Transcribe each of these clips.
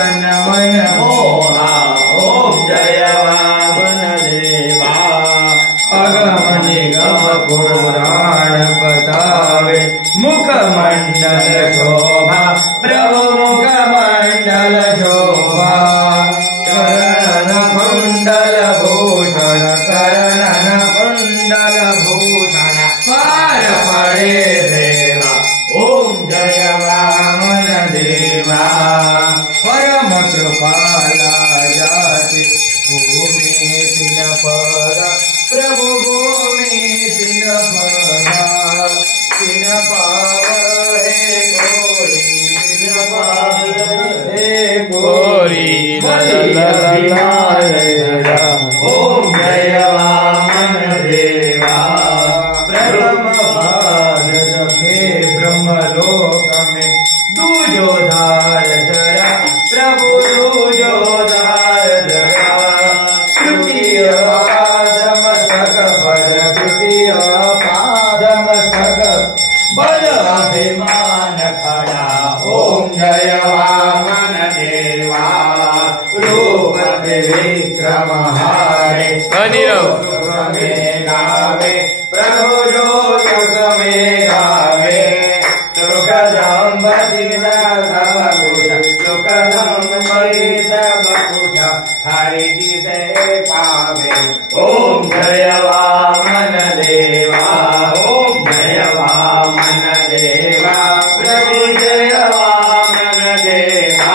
तन मन मोहा ओम जय वामन देवा अगम निगम पुराण बतावे मुखमंडल शोभा प्रभु मुखमंडल शोभा करण कुंडल भूषण करण कुंडल भूषण पार पड़े देवा ओम जय वामन देवा परम कृपाला जाति भूमि तिन पद प्रभु भूमि तिन पद तिन पावे गोरी तिन पावे गोरी ओम जय वामन देवा ब्रह्म रखे ब्रह्मलोक में दूजोधार धरा प्रभु दूजोधार धरा तृतीय पादम सक बल तृतीय पादम सक बल अभिमान खड़ा ओम जय वामन देवा रूप विक्रम हारे गावे प्रभु जो सुख में गावे सुखदम हरि से पावे ओम जय वामन देवा ओम जय वामन देवा प्रभु जय वामन देवा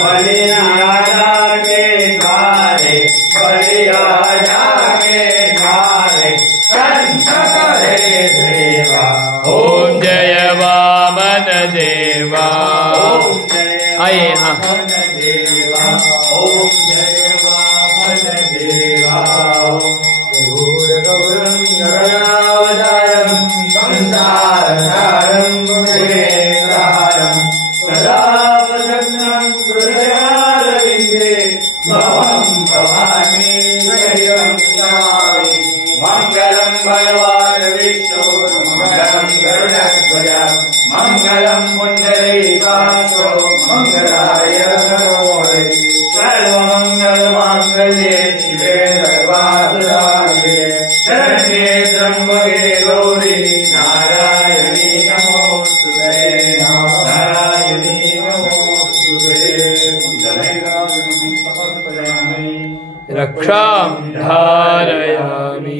बलिराजा के द्वारे बलिराजा के द्वारे संत करे देवा ओम जय वामन देवा। आइए हाँ देवा ओम जय वामन देवा गौरं गगनावतारं संसारसारं भुजगेन्द्रहारं सदा प्रसन्नं हृदयारविन्दे भवं भवामि हरिं नमामि मङ्गलं भगवान् विष्णु मङ्गलं गरुडध्वज मङ्गलं पुण्डरीकाक्षो मङ्गलाय नमोरे सर्वमङ्गलमाङ्गल्ये शिवे सर्वार्थसाधिके शरण्ये त्र्यम्बके गौरी नारायणी नमोस्तुते नारायणी नमोस्तुते रक्षां धारयामि।